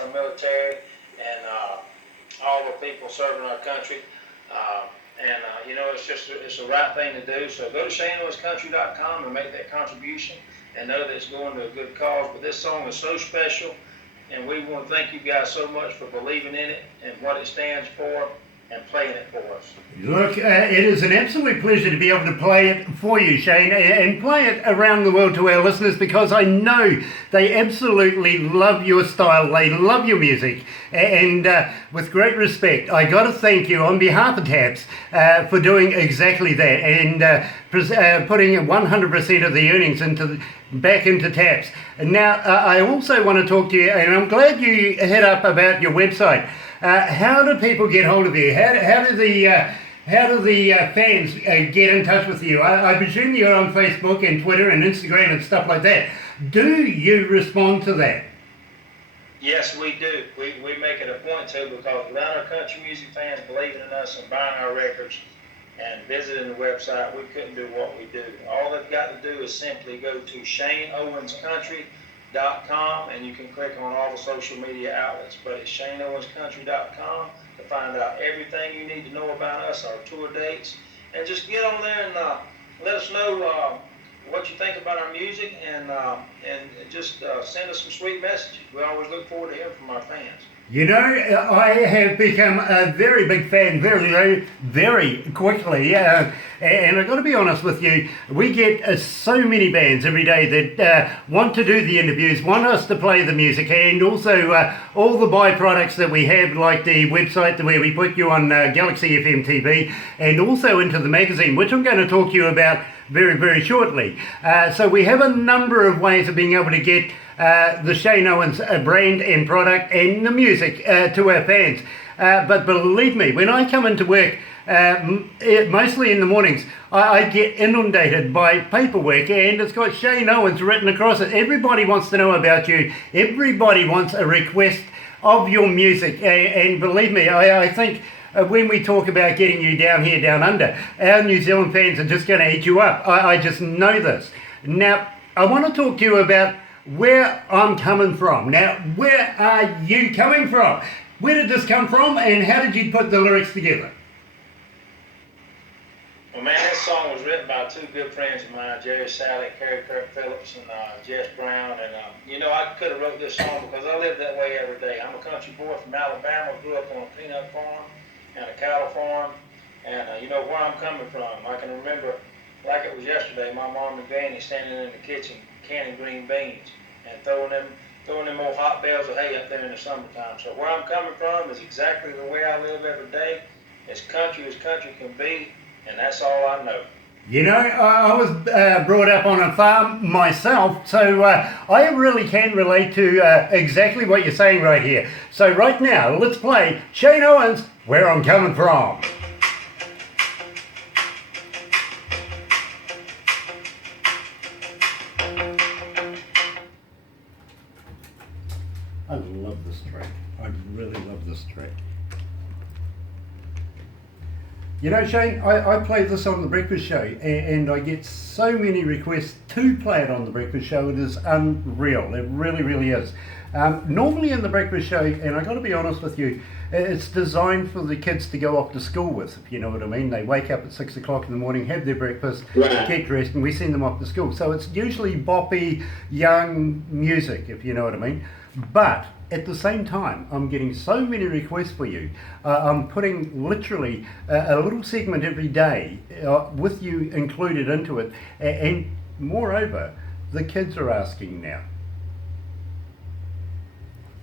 our military and all the people serving our country. It's the right thing to do. So go to ShaneOwensCountry.com and make that contribution and know that it's going to a good cause. But this song is so special, and we want to thank you guys so much for believing in it and what it stands for and playing it for us. Look, it is an absolute pleasure to be able to play it for you, Shane, and play it around the world to our listeners, because I know they absolutely love your style, they love your music, and with great respect, I got to thank you on behalf of TAPS for doing exactly that, and putting 100% of the earnings back into TAPS. And now, I also want to talk to you, and I'm glad you hit up about your website. How do people get hold of you? How do the fans get in touch with you? I presume you're on Facebook and Twitter and Instagram and stuff like that. Do you respond to that? Yes, we do. We make it a point to, because without our country music fans believing in us and buying our records and visiting the website, we couldn't do what we do. All they've got to do is simply go to ShaneOwensCountry.com, and you can click on all the social media outlets, but it's ShaneOwensCountry.com to find out everything you need to know about us, our tour dates, and just get on there and let us know what you think about our music, and just send us some sweet messages. We always look forward to hearing from our fans. You know, I have become a very big fan very, very quickly, and I've got to be honest with you, we get so many bands every day that want to do the interviews, want us to play the music, and also all the byproducts that we have, like the website where we put you on Galaxy FM TV, and also into the magazine, which I'm going to talk to you about very, very shortly. So we have a number of ways of being able to get the Shane Owens brand and product and the music to our fans. But believe me, when I come into work, mostly in the mornings, I get inundated by paperwork, and it's got Shane Owens written across it. Everybody wants to know about you. Everybody wants a request of your music. And believe me, I think when we talk about getting you down here, down under, our New Zealand fans are just going to eat you up. I just know this. Now, I want to talk to you about where I'm coming from. Now, where are you coming from? Where did this come from, and how did you put the lyrics together? Well, man, this song was written by two good friends of mine, Jerry Sally, Kerry Kirk Phillips, and Jess Brown. And, I could have wrote this song because I live that way every day. I'm a country boy from Alabama, grew up on a peanut farm and a cattle farm. And, where I'm coming from, I can remember, like it was yesterday, my mom and granny standing in the kitchen canning green beans and throwing them old hot bales of hay up there in the summertime. So where I'm coming from is exactly the way I live every day, as country can be, and that's all I know. You know, I was brought up on a farm myself, so I really can relate to exactly what you're saying right here. So right now, let's play Shane Owens, Where I'm Coming From. I love this track. I really love this track. You know, Shane, I play this on The Breakfast Show, and I get so many requests to play it on The Breakfast Show. It is unreal. It really, really is. Normally in The Breakfast Show, and I got to be honest with you, it's designed for the kids to go off to school with, if you know what I mean. They wake up at 6 o'clock in the morning, have their breakfast, get dressed, and we send them off to school. So it's usually boppy, young music, if you know what I mean. But at the same time, I'm getting so many requests for you. I'm putting literally a little segment every day with you included into it. And moreover, the kids are asking now.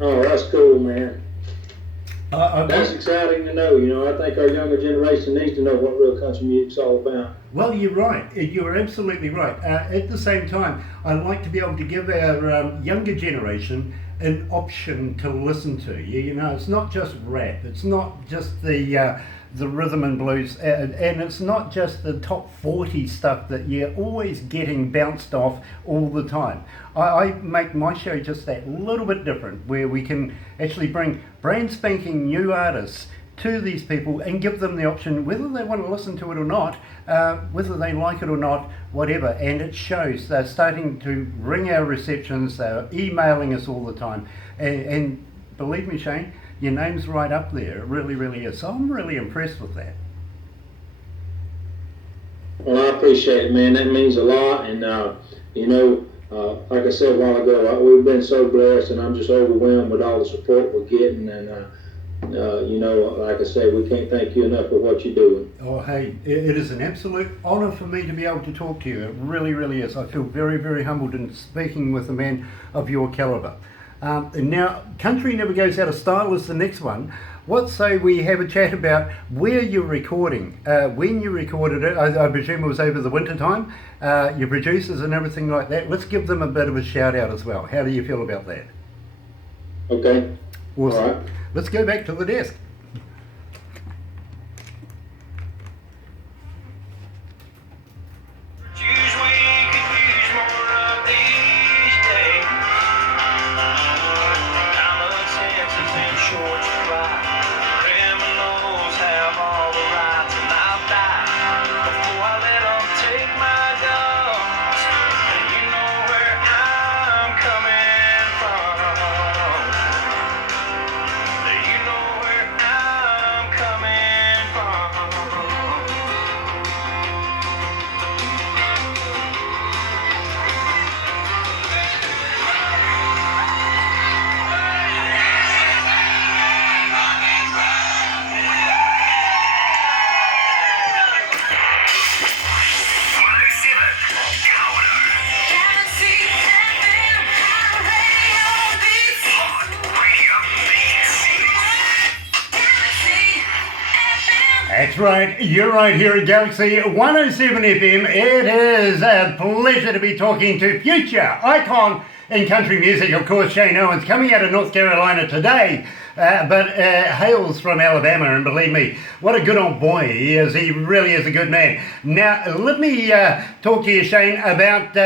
Oh, that's cool, man. That's exciting to know. I think our younger generation needs to know what real country music's all about. Well, you're right. You're absolutely right. At the same time, I like to be able to give our younger generation an option to listen to. It's not just rap. It's not just the rhythm and blues, and it's not just the top 40 stuff that you're always getting bounced off all the time. I make my show just that little bit different, where we can actually bring brand spanking new artists to these people and give them the option whether they want to listen to it or not, whether they like it or not, whatever. And it shows. They're starting to ring our receptions, they're emailing us all the time, and believe me, Shane, your name's right up there. It really, really is. So I'm really impressed with that. Well, I appreciate it, man. That means a lot. And, like I said a while ago, we've been so blessed, and I'm just overwhelmed with all the support we're getting. And, like I said, we can't thank you enough for what you're doing. Oh, hey, it is an absolute honour for me to be able to talk to you. It really, really is. I feel very, very humbled in speaking with a man of your calibre. Now, Country Never Goes Out of Style is the next one. What say we have a chat about where you're recording, when you recorded it. I presume it was over the winter time, your producers and everything like that. Let's give them a bit of a shout out as well. How do you feel about that? Okay. Awesome. All right. Let's go back to the desk. That's right, you're right here at Galaxy 107 FM. It is a pleasure to be talking to future icon in country music, of course, Shane Owens, coming out of North Carolina today, but hails from Alabama, and believe me, what a good old boy he is. He really is a good man. Now, let me talk to you, Shane, about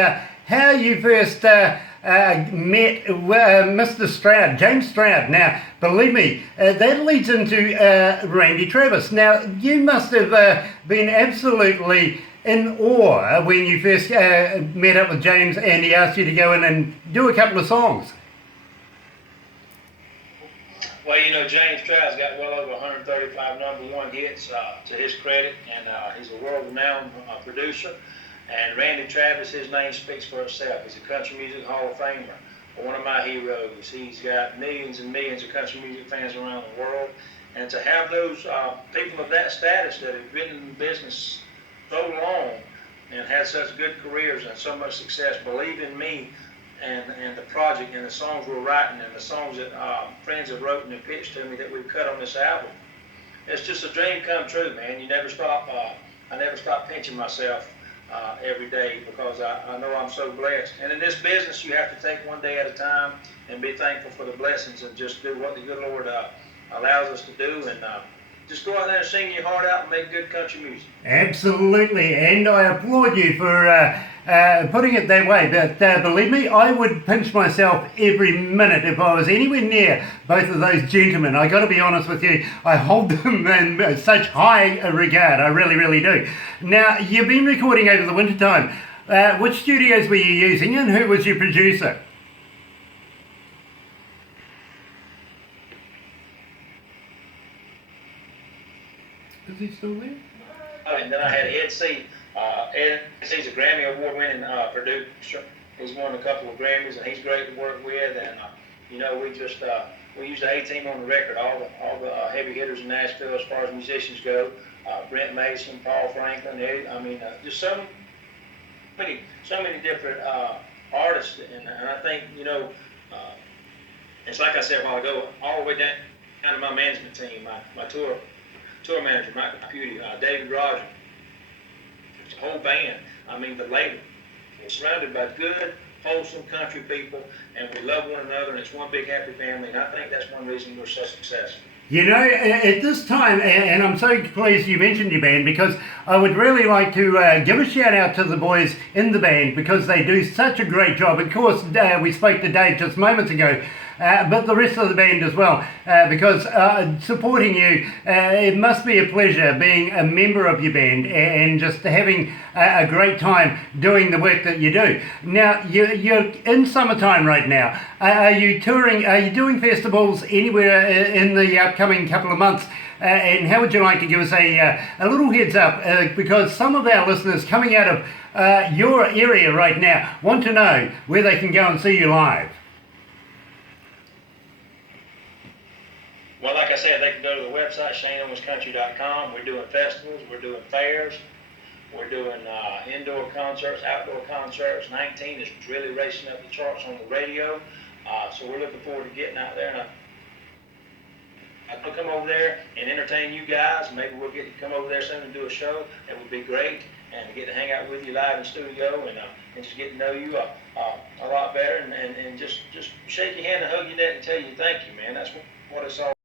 how you first met Mr. Stroud, James Stroud. Now, believe me, that leads into Randy Travis. Now, you must have been absolutely in awe when you first met up with James and he asked you to go in and do a couple of songs. Well, James Stroud's got well over 135 number one hits to his credit, and he's a world-renowned producer. And Randy Travis, his name speaks for itself. He's a country music Hall of Famer, one of my heroes. He's got millions and millions of country music fans around the world. And to have those people of that status that have been in business so long and had such good careers and so much success believe in me and the project and the songs we're writing and the songs that friends have wrote and pitched to me that we've cut on this album. It's just a dream come true, man. You never stop. I never stop pinching myself every day because I know I'm so blessed. And in this business, you have to take one day at a time and be thankful for the blessings and just do what the good Lord allows us to do, and just go out there and sing your heart out and make good country music. Absolutely, and I applaud you for putting it that way, but believe me, I would pinch myself every minute if I was anywhere near both of those gentlemen. I got to be honest with you, I hold them in such high regard, I really, really do. Now, you've been recording over the winter time. Which studios were you using and who was your producer? Is he still there? And then I had Ed C. Ed C's a Grammy Award-winning producer. He's won a couple of Grammys, and he's great to work with. And we used the A-team on the record, all the heavy hitters in Nashville as far as musicians go. Brent Mason, Paul Franklin, Eddie. Just so many different artists. And I think it's like I said a while ago, all the way down to my management team, my tour manager, Mike Deputy, David Rogers, the whole band. The label. We're surrounded by good, wholesome country people, and we love one another, and it's one big happy family, and I think that's one reason we're so successful. At this time, and I'm so pleased you mentioned your band, because I would really like to give a shout out to the boys in the band because they do such a great job. Of course, we spoke to Dave just moments ago, but the rest of the band as well, because supporting you, it must be a pleasure being a member of your band and just having a great time doing the work that you do. Now, you're in summertime right now. Are you touring? Are you doing festivals anywhere in the upcoming couple of months? And how would you like to give us a little heads up? Because some of our listeners coming out of your area right now want to know where they can go and see you live. Well, like I said, they can go to the website, ShaneOwensCountry.com. We're doing festivals, we're doing fairs, we're doing indoor concerts, outdoor concerts. 19 is really racing up the charts on the radio. So we're looking forward to getting out there, and I'll come over there and entertain you guys. Maybe we'll get to come over there soon and do a show. It would be great, and get to hang out with you live in studio and just get to know you a lot better, and just shake your hand and hug your neck and tell you thank you, man. That's what it's all